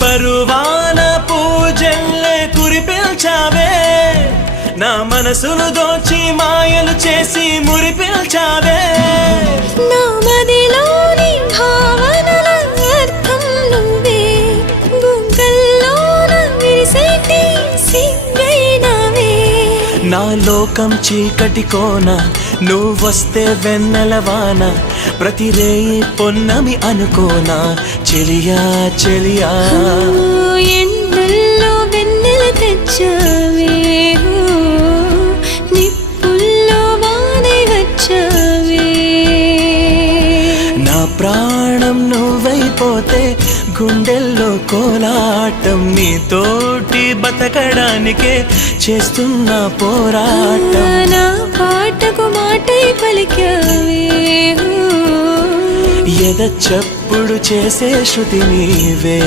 పరువాన పూజల్లే కురిపిల్చావే, నా మనసును దోచి మాయలు చేసి మురిపిల్చావే. నా మదిలోని భావనల అర్థం నువ్వే, బుగ్గల్లోన విరిసేటి సిగ్గైనవే. నా లోకం చీకటి కోన, నువ్వొస్తే వెన్నెలవాన, ప్రతి రేయి పొన్నమి అనుకోనా చెలియా చెలియా. ఎండల్లో వెన్నెల తెచ్చావే, నిప్పుల్లో వానై వచ్చావే. నా ప్రాణం నువ్వైపోతే గుండెల్లో కోలాటం, నీతోటి బతకడానికే చేస్తున్న పోరాటం. నా పాటకు మాటై పలికావే, ఎద చప్పుడు చేసే శృతి నీవే.